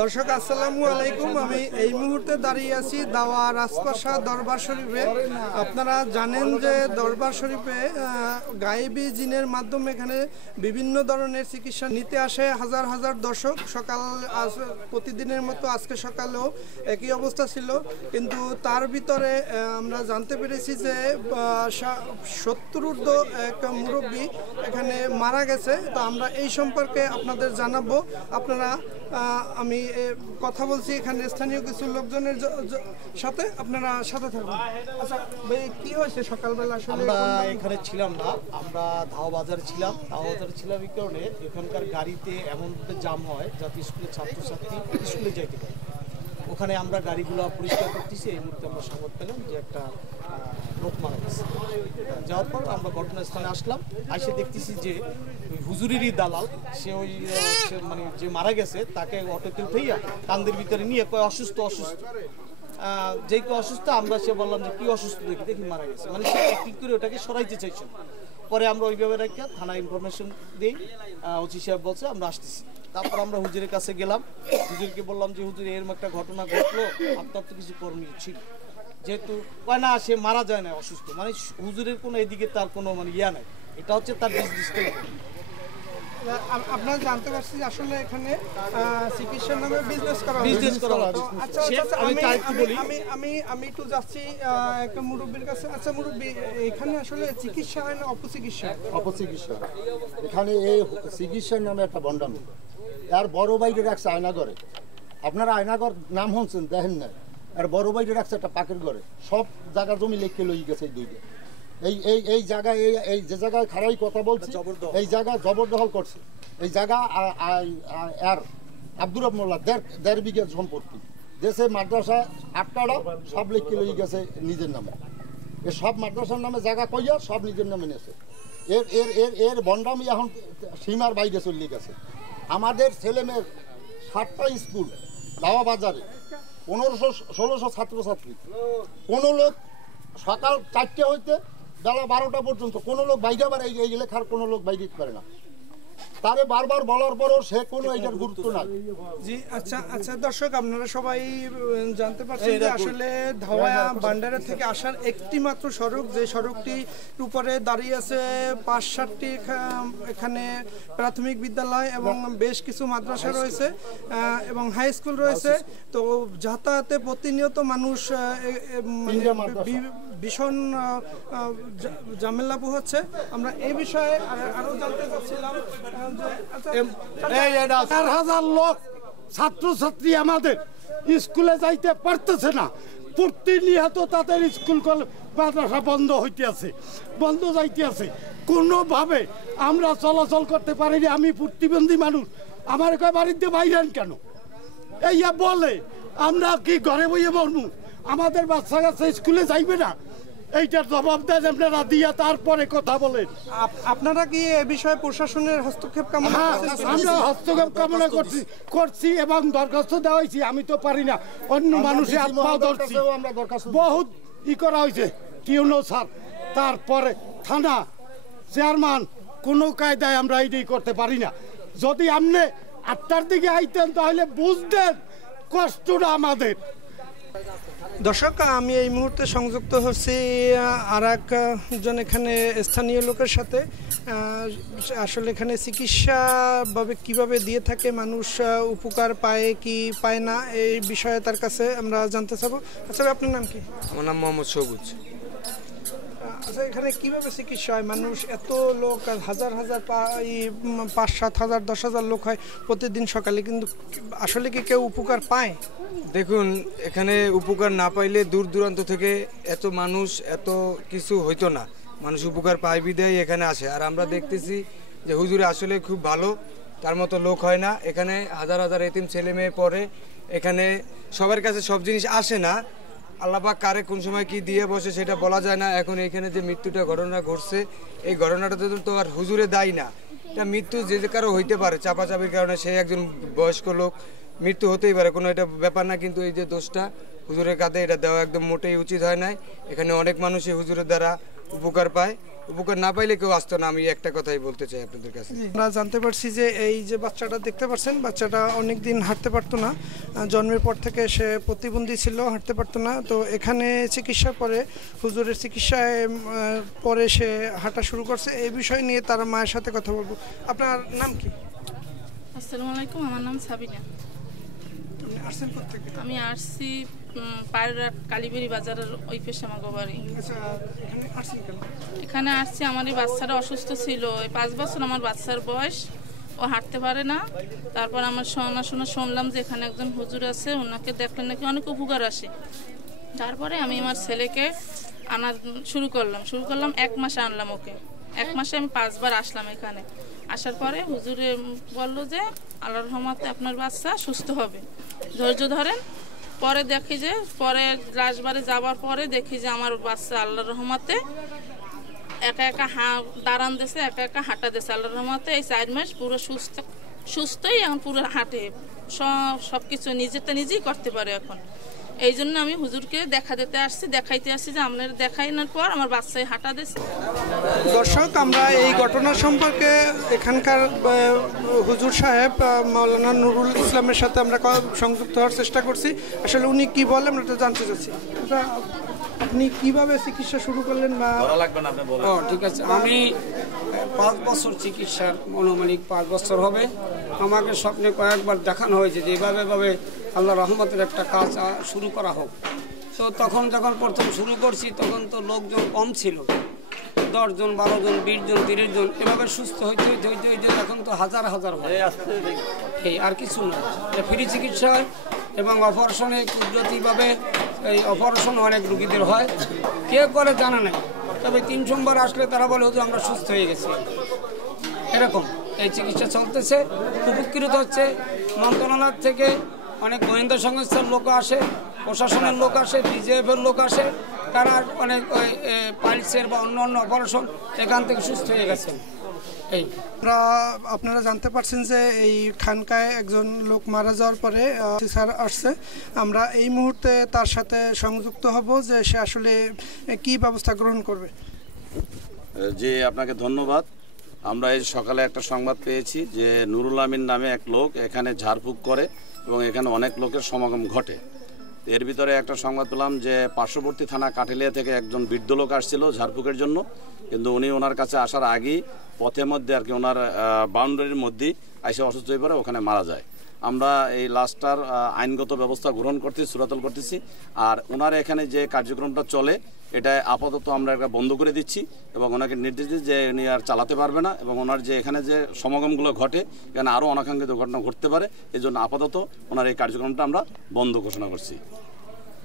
দর্শক আসসালামু আলাইকুম। আমি এই মুহূর্তে দাঁড়িয়ে আছি দাওয়া রাজপ্রাসাদ দরবার শরীফে। আপনারা জানেন যে দরবার শরীফে গায়েবী জিনের মাধ্যমে এখানে বিভিন্ন ধরনের চিকিৎসা নিতে আসে হাজার হাজার দর্শক। সকাল প্রতিদিনের মতো আজকে সকালেও একই অবস্থা ছিল, কিন্তু তার ভিতরে আমরা জানতে পেরেছি যে 70 ঊর্ধ্ব এক মুরব্বী এখানে মারা গেছে। তো আমরা এই সম্পর্কে আপনাদের জানাবো। আপনারা আমি কথা বলছি এখানে স্থানীয় কিছু লোকজনের সাথে, আপনারা সাথে থাকুন। আচ্ছা ভাই, কি হয়েছে সকালবেলা? আসলে আমরা এখানে ছিলাম না, আমরা ধাওয়া বাজারে ছিলাম। এই কারণে এখানকার গাড়িতে এমন জাম হয় যাতে স্কুলের ছাত্রছাত্রী স্কুলে যাইতে পারে। ওখানে আমরা গাড়িগুলো পরিষ্কার করতেছি। এই মুহূর্তে আমরা সংবাদ পেলাম যে একটা লোক মারা গেছে। যাওয়ার পর আমরা ঘটনাস্থলে আসলাম, এসে দেখতেছি যে ওই হুজুরেরই দালাল, সে ওই মানে যে মারা গেছে তাকে অটোতে উঠাইয়া কান্দের ভিতরে নিয়ে কয় অসুস্থ অসুস্থ যেই কেউ অসুস্থ। আমরা সে বললাম যে কি অসুস্থ, দেখি মারা গেছে, মানে সে কি করে ওটাকে সরাইতে চাইছে। পরে আমরা ওইভাবে রেখে থানায় ইনফরমেশন দিই। ওসি সাহেব বলছে আমরা আসতেছি। তারপর আমরা হুজুরের কাছে গেলাম, হুজুরকে বললাম যে হুজুর এরকম একটা ঘটনা ঘটলো, আপনার তো কিছু করণীয় ছিল। যেহেতু কয় না সে মারা যায় না, অসুস্থ, মানে হুজুরের কোনো এদিকে তার কোনো মানে ইয়া নাই, এটা হচ্ছে তার বিজনেসটাই। আপনারা জানতে পারছি আসলে এখানে চিকিৎসার নামে বিজনেস করা আচ্ছা আমি একটু যাচ্ছি একটা মুরব্বীর কাছে। আচ্ছা মুরব্বী, এখানে আসলে চিকিৎসা হয় না অপচিকিৎসা? অপচিকিৎসা। এখানে এই চিকিৎসার নামে একটা বন্ডামি। আর বড় বাইরে রাখছে আয়নাগরে। আপনারা আয়নাগর নাম শুনছেন, দেখেন না? আর বড় বাইরে রাখছে একটা পাকের ঘরে। সব জায়গা জমি লেখকে লই গেছে এই দুইটা। এই জায়গায় এই যে জায়গায় খারাই কথা বলছি, এই জায়গা জবরদখল করছে। এই জায়গা আর আব্দুর রব মোল্লা 1.5 বিঘা সম্পত্তি দেশে মাদ্রাসা 8টা সব লেখকে লই গেছে নিজের নামে। এ সব মাদ্রাসার নামে জায়গা কইয়া সব নিজের নামে নিয়েছে। এর এর এর এর বন্ডামি এখন সীমার বাইরে চলে গেছে। আমাদের ছেলেমেয়ের 7টা স্কুল দাওয়া বাজারে 1500-1600 ছাত্রছাত্রী। কোনো লোক সকাল 4টে হইতে বেলা 12টা পর্যন্ত কোনো লোক বাইরে আবার এই লেখার কোনো লোক বাইরে দিতে পারে না। তারে বারবার বলার পরও সে কোনো এইটার গুরুত্ব নাই। জি আচ্ছা আচ্ছা দর্শক, আপনারা সবাই জানতে পারছেন যে আসলে ধাওয়া ভান্ডারের থেকে আসার একটি মাত্র সড়ক, যে সড়কটির উপরে দাঁড়িয়ে আছে 5-7টি এখানে প্রাথমিক বিদ্যালয় এবং বেশ কিছু মাদ্রাসা রয়েছে এবং হাই স্কুল রয়েছে। তো যাতায়াতে প্রতিনিয়ত মানুষ ভীষণ ঝামেলা পোহাচ্ছে। আমরা এই বিষয়ে আরো জানতে চাচ্ছিলাম। 4,000 লোক ছাত্রছাত্রী আমাদের স্কুলে যাইতে পারতেছে না। প্রতিনিয়ত তাদের স্কুল মাদ্রাসা বন্ধ হইতে আছে, বন্ধ যাইতে আছে। কোনোভাবে আমরা চলাচল করতে পারিনি। আমি প্রতিবন্ধী মানুষ, আমার কয় বাড়িতে বাইরেন কেন এইয়া বলে। আমরা কি ঘরে বইয়ে মরমু? আমাদের বাচ্চা কাচ্চা স্কুলে যাইবে না, এইটার জবাব দেন আপনারা দিয়া তারপরে কথা বলেন। আপনারা কি এ বিষয়ে প্রশাসনের হস্তক্ষেপ কামনা করছেন? আমরা হস্তক্ষেপ কামনা করছি এবং দরখাস্ত দেওয়া হয়েছি। আমি তো পারি না, অন্য মানুষের আত্মাও ধরছি, বহুত করা হয়েছে। টিউনো স্যার, তারপরে থানা চেয়ারম্যান, কোনো কায়দায় আমরা এইটাই করতে পারি না। যদি আপনি 8টার দিকে আইতেন তাহলে বুঝতেন কষ্টটা আমাদের। দর্শক, আমি এই মুহূর্তে সংযুক্ত হচ্ছি আর একজন এখানে স্থানীয় লোকের সাথে। আসলে এখানে চিকিৎসাভাবে কিভাবে দিয়ে থাকে, মানুষ উপকার পায় কি পায় না, এই বিষয়ে তার কাছে আমরা জানতে চাবো। আচ্ছা আপনার নাম কি? আমার নাম মোহাম্মদ সবুজ। আচ্ছা এখানে কিভাবে চিকিৎসা হয়? মানুষ এত লোক, হাজার হাজার 5-7 হাজার 10 হাজার লোক হয় প্রতিদিন সকালে, কিন্তু আসলে কি কেউ উপকার পায়? দেখুন, এখানে উপকার না পাইলে দূর দূরান্ত থেকে এত মানুষ এত কিছু হইতো না। মানুষ উপকার পায় বিদায় এখানে আসে। আর আমরা দেখতেছি যে হুজুরে আসলে খুব ভালো, তার মতো লোক হয় না। এখানে হাজার হাজার এতিম ছেলে মেয়ে পড়ে, এখানে সবার কাছে সব জিনিস আসে না। আল্লাহ পাক কারে কোন সময় কি দিয়ে বসে সেটা বলা যায় না। এখন এখানে যে মৃত্যুটা ঘটনা ঘটছে, এই ঘটনাটা তো আর হুজুরে দায়ী না। এটা মৃত্যু যে কারো হইতে পারে, চাপাচাপির কারণে। সে একজন বয়স্ক লোক, মৃত্যু হতেই পারে, কোনো এটা ব্যাপার না। কিন্তু এই যে দোষটা হুজুরের কাঁধে, এটা দেওয়া একদম মোটেই উচিত হয় নাই। এখানে অনেক মানুষই হুজুরের দ্বারা উপকার পায়। উপকার না পাইলে কেউ আসতো না, আমি একটা কথাই বলতে চাই আপনাদের কাছে। আমরা জানতে পারছি যে এই যে বাচ্চাটা দেখতে পাচ্ছেন, বাচ্চাটা অনেক দিন হাঁটতে পারতো না, জন্মের পর থেকে সে প্রতিবন্ধী ছিল, হাঁটতে পারতো না। তো এখানে চিকিৎসার পরে, হুজুরের চিকিৎসায় পরে সে হাঁটা শুরু করছে। এই বিষয় নিয়ে তার মায়ের সাথে কথা বলবো। আপনার নাম কি? আসসালামু আলাইকুম, আমার নাম সাবিনা। আপনি আসছেন কোথেকে? আমি আসছি পায়রাট কালীবাড়ি বাজারের ওই পেশে আমার বাড়ি। আচ্ছা, এখানে আসছেন কেন? এখানে আসছি, আমার এই বাচ্চাটা অসুস্থ ছিল, 5 বছর আমার বাচ্চার বয়স, ও হাঁটতে পারে না। তারপর আমার শুনলাম যে এখানে একজন হুজুর আছে, ওনাকে দেখলে নাকি অনেক উপকার আসে। তারপরে আমি আমার ছেলেকে আনা শুরু করলাম 1 মাসে আনলাম ওকে। 1 মাসে আমি 5 বার আসলাম এখানে। আসার পরে হুজুরে বলল যে আল্লাহর রহমতে আপনার বাচ্চা সুস্থ হবে, ধৈর্য ধরেন। পরে দেখি যে লাস্টবারে যাবার পরে দেখি যে আমার বাচ্চা আল্লাহর রহমতে একা একা দাঁড়ান দিয়েছে, একা একা হাঁটা দিয়েছে। আল্লাহর রহমতে এই 4 মাস পুরো সুস্থই, এখন পুরো হাঁটে, সব কিছু নিজেই করতে পারে এখন। এই জন্য আমি হুজুরকে দেখাইতে আসছি যে আপনার দেখাইনার পর আমার বাচ্চাই হাঁটা দিয়েছে। দর্শক, আমরা এই ঘটনা সম্পর্কে এখানকার হুজুর সাহেব মাওলানা নুরুল ইসলামের সাথে আমরা সংযুক্ত হওয়ার চেষ্টা করছি। আসলে উনি কি বলেন আমরা তো জানতে চাচ্ছি। আপনি কিভাবে চিকিৎসা শুরু করলেন? বা ঠিক আছে, আমি 5 বছর চিকিৎসার মনোমানিক 5 বছর হবে। আমাকে স্বপ্নে কয়েকবার দেখানো হয়েছে যে এভাবে আল্লাহ রহমতের একটা কাজ শুরু করা হোক। তো তখন যখন প্রথম শুরু করছি তখন তো লোকজন কম ছিল, 10 জন 12 জন 20 জন 30 জন এভাবে সুস্থ হইতে এখন তো হাজার হয়। এই আর কিছু না, ফ্রি চিকিৎসা হয় এবং অপারেশনে কুদরতিভাবে এই অপারেশন অনেক রুগীদের হয়, কে করে জানা নাই। তবে 3 সোমবার আসলে তারা বলে হুজুর আমরা সুস্থ হয়ে গেছি। এরকম এই চিকিৎসা চলতেছে, উপকৃত হচ্ছে। মন্ত্রণালয় থেকে অনেক গোয়েন্দা সংস্থার লোক আসে, প্রশাসনের লোক আসে, বিজেএফের লোক আসে, তারা অনেক ওই পাইলসের বা অন্য অপারেশন এখান থেকে সুস্থ হয়ে গেছে। আপনারা জানতে পারছেন যে এই খানকায় একজন লোক মারা যাওয়ার পরে স্যার আসছে। আমরা এই মুহূর্তে তার সাথে সংযুক্ত হব যে সে আসলে কি ব্যবস্থা গ্রহণ করবে। জি, আপনাকে ধন্যবাদ। আমরা এই সকালে একটা সংবাদ পেয়েছি যে নুরুল আমিন নামে এক লোক এখানে ঝাড়ফুঁক করে এবং এখানে অনেক লোকের সমাগম ঘটে। এর ভিতরে একটা সংবাদ পেলাম যে পার্শ্ববর্তী থানা কাঠালিয়া থেকে একজন বৃদ্ধ লোক আসছিল ঝাড়ফুঁকের জন্য, কিন্তু উনি ওনার কাছে আসার আগেই পথের মধ্যে আর কি ওনার বাউন্ডারির মধ্যেই এসে অসুস্থ হয়ে পড়ে, ওখানে মারা যায়। আমরা এই লাশটার আইনগত ব্যবস্থা গ্রহণ করতেছি, সুরাতল করতেছি। আর ওনার এখানে যে কার্যক্রমটা চলে এটা আপাতত আমরা একটা বন্ধ করে দিচ্ছি এবং ওনাকে নির্দেশ দিচ্ছি যে উনি আর চালাতে পারবে না এবং ওনার যে এখানে যে সমাগমগুলো ঘটে এখানে আরও অনাকাঙ্ক্ষিত ঘটনা ঘটতে পারে, এই জন্য আপাতত ওনার এই কার্যক্রমটা আমরা বন্ধ ঘোষণা করছি।